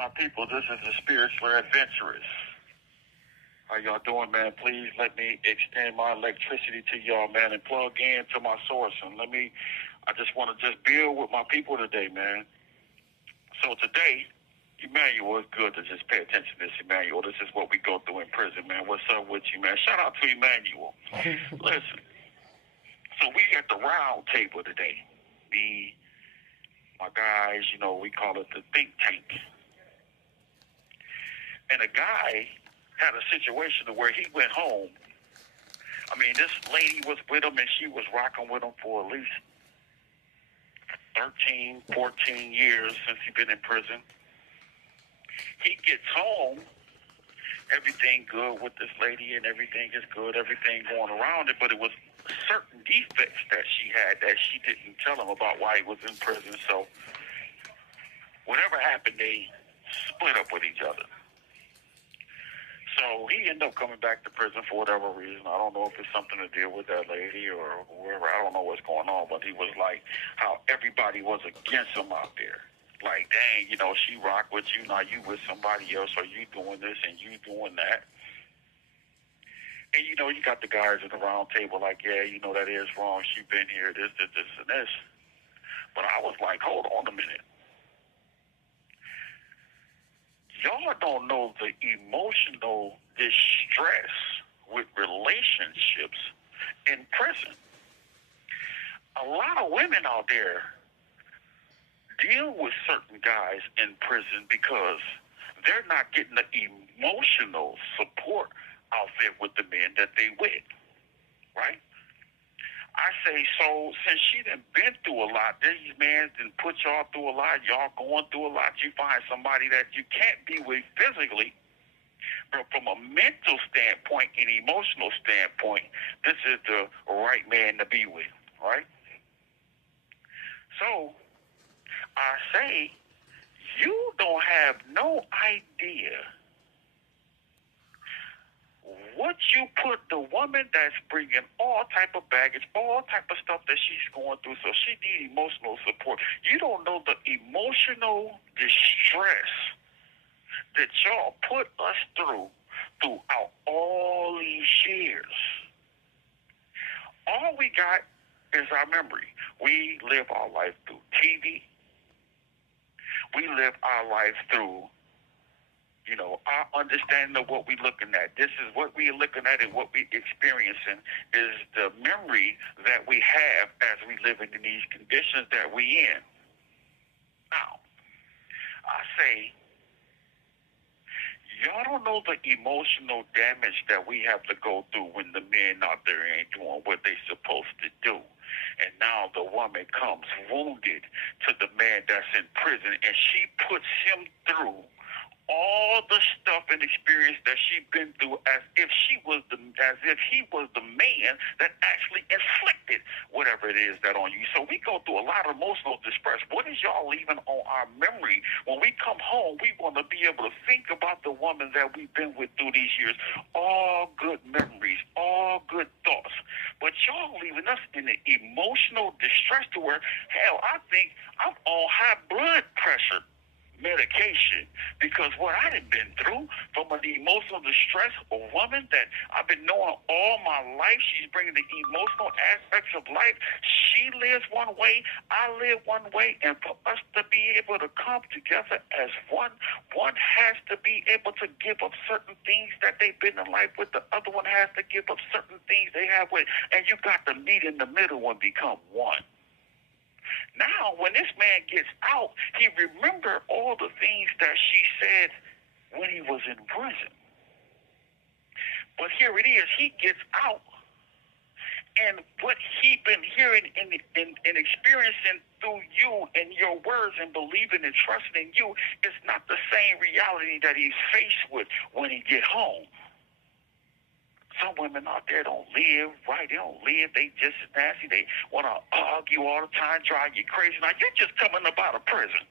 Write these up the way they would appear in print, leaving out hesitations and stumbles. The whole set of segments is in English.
My people, this is the Spiritually Adventurous. How y'all doing, man? Please let me extend my electricity to y'all, man, and plug in to my source. And I just want to just build with my people today, man. So today, Emmanuel, it's good to just pay attention to this, Emmanuel. This is what we go through in prison, man. What's up with you, man? Shout out to Emmanuel. Listen, so we at the round table today. My guys, we call it the think tank. And a guy had a situation where he went home. I mean, this lady was with him, and she was rocking with him for at least 13, 14 years since he'd been in prison. He gets home, everything good with this lady, and everything is good, everything going around it, but it was certain defects that she had that she didn't tell him about while he was in prison. So whatever happened, they split up with each other. So he ended up coming back to prison for whatever reason. I don't know if it's something to deal with that lady or whoever. I don't know what's going on, but he was like how everybody was against him out there. Like, dang, she rocked with you, now you with somebody else, or you doing this and you doing that. And, you got the guys at the round table like, yeah, that is wrong. She been here, this, and this. But I was like, hold on a minute. Y'all don't know the emotional distress with relationships in prison. A lot of women out there deal with certain guys in prison because they're not getting the emotional support out there with the men that they with, right? I say, so since she done been through a lot, these men done put y'all through a lot, y'all going through a lot, you find somebody that you can't be with physically, but from a mental standpoint and emotional standpoint, this is the right man to be with, right? So I say, you don't have no idea what you put the woman that's bringing all type of baggage, all type of stuff that she's going through, so she needs emotional support. You don't know the emotional distress that y'all put us throughout all these years. All we got is our memory. We live our life through TV. We live our life through our understanding of what we're looking at. This is what we're looking at, and what we're experiencing is the memory that we have as we live in these conditions that we in. Now, I say, y'all don't know the emotional damage that we have to go through when the men out there ain't doing what they supposed to do. And now the woman comes wounded to the man that's in prison, and she puts him through all the stuff and experience that she's been through as if he was the man that actually inflicted whatever it is that on you. So we go through a lot of emotional distress. What is y'all leaving on our memory? When we come home, we want to be able to think about the woman that we've been with through these years. All good memories, all good thoughts. But y'all leaving us in an emotional distress to where, hell, I think I'm on high blood pressure medication because what I done been through from an emotional distress, a woman that I've been knowing all my life. She's bringing the emotional aspects of life. She lives one way, I live one way, and for us to be able to come together as one has to be able to give up certain things that they've been in life with. The other one has to give up certain things they have with, and you got to meet in the middle and become one. Now, when this man gets out, he remember all the things that she said when he was in prison. But here it is, he gets out, and what he been hearing and experiencing through you and your words and believing and trusting in you is not the same reality that he's faced with when he get home. Some women out there don't live right. They don't live. They just nasty. They want to argue all the time, drive you crazy. Now, you're just coming up out of prison.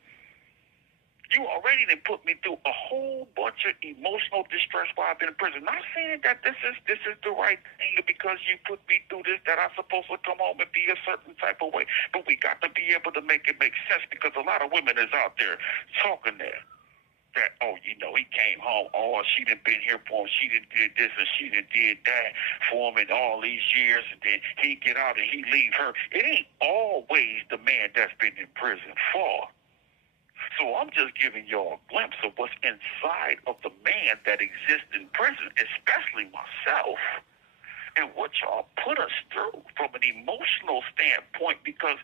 You already done put me through a whole bunch of emotional distress while I've been in prison. Not saying that this is the right thing because you put me through this, that I'm supposed to come home and be a certain type of way. But we got to be able to make it make sense because a lot of women is out there talking there. that, oh, he came home, oh, she done been here for him, she done did this and she done did that for him in all these years, and then he get out and he leave her. It ain't always the man that's been in prison for. So I'm just giving y'all a glimpse of what's inside of the man that exists in prison, especially myself, and what y'all put us through from an emotional standpoint, because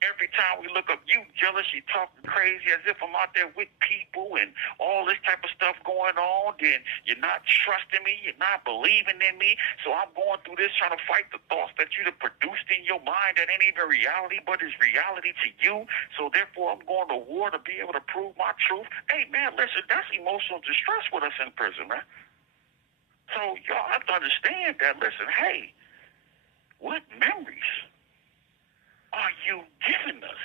every time we look up, you jealous, you talking crazy as if I'm out there with people and all this type of stuff going on, then you're not trusting me, you're not believing in me, so I'm going through this trying to fight the thoughts that you have produced in your mind that ain't even reality, but is reality to you, so therefore I'm going to war to be able to prove my truth. Hey, man, listen, that's emotional distress with us in prison, man. So y'all have to understand that, listen, hey, what memories are you giving us?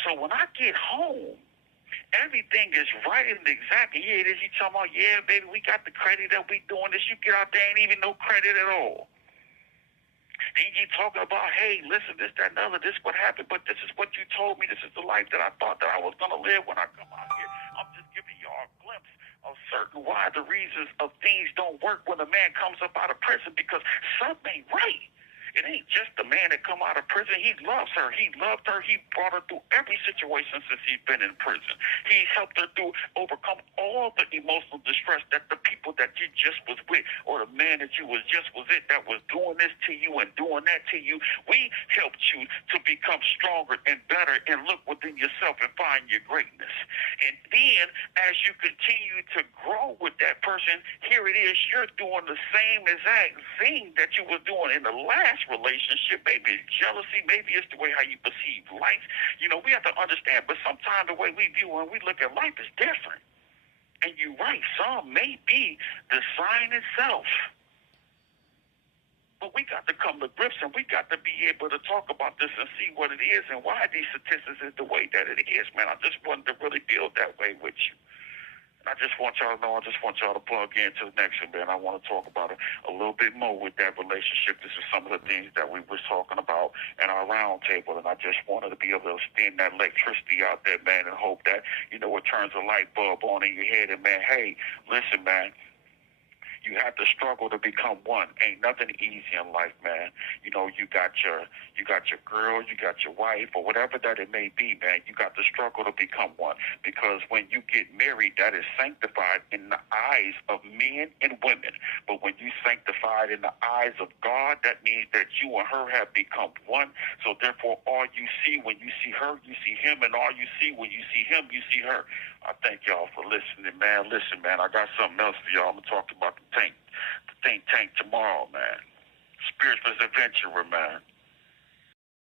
So when I get home, everything is right and exactly. Yeah, this you talking about, yeah, baby, we got the credit that we doing this. You get out there, ain't even no credit at all. And you talking about, hey, listen, this, that, and the other, this what happened, but this is what you told me. This is the life that I thought that I was going to live when I come out here. I'm just giving y'all a glimpse of certain why the reasons of things don't work when a man comes up out of prison, because something ain't right. It ain't just the man that come out of prison. He loves her. He loved her. He brought her through every situation since he's been in prison. He helped her through, overcome all the emotional distress that the people that you just was with, or the man that you was just was it, that was doing this to you and doing that to you. We helped you to become stronger and better and look within yourself and find your greatness. And then as you continue to grow with that person, here it is, you're doing the same exact thing that you were doing in the last relationship. Maybe it's jealousy, maybe it's the way how you perceive life. We have to understand, but sometimes the way we view and we look at life is different. And you're right, some may be the sign itself. But we got to come to grips, and we got to be able to talk about this and see what it is and why these statistics is the way that it is, man. I just wanted to really build that way with you. I just want y'all to know, I just want y'all to plug into the next one, man. I want to talk about it a little bit more with that relationship. This is some of the things that we was talking about in our round table, and I just wanted to be able to spin that electricity out there, man, and hope that, it turns a light bulb on in your head. And, man, hey, listen, man. You have to struggle to become one. Ain't nothing easy in life, man. You got your girl, you got your wife, or whatever that it may be, man. You got to struggle to become one, because when you get married, that is sanctified in the eyes of men and women. But when you sanctified in the eyes of God, that means that you and her have become one. So therefore, all you see when you see her, you see him, and all you see when you see him, you see her. I thank y'all for listening, man. Listen, man, I got something else for y'all. I'm gonna talk about the think tank tomorrow, man. Spiritless adventurer, man.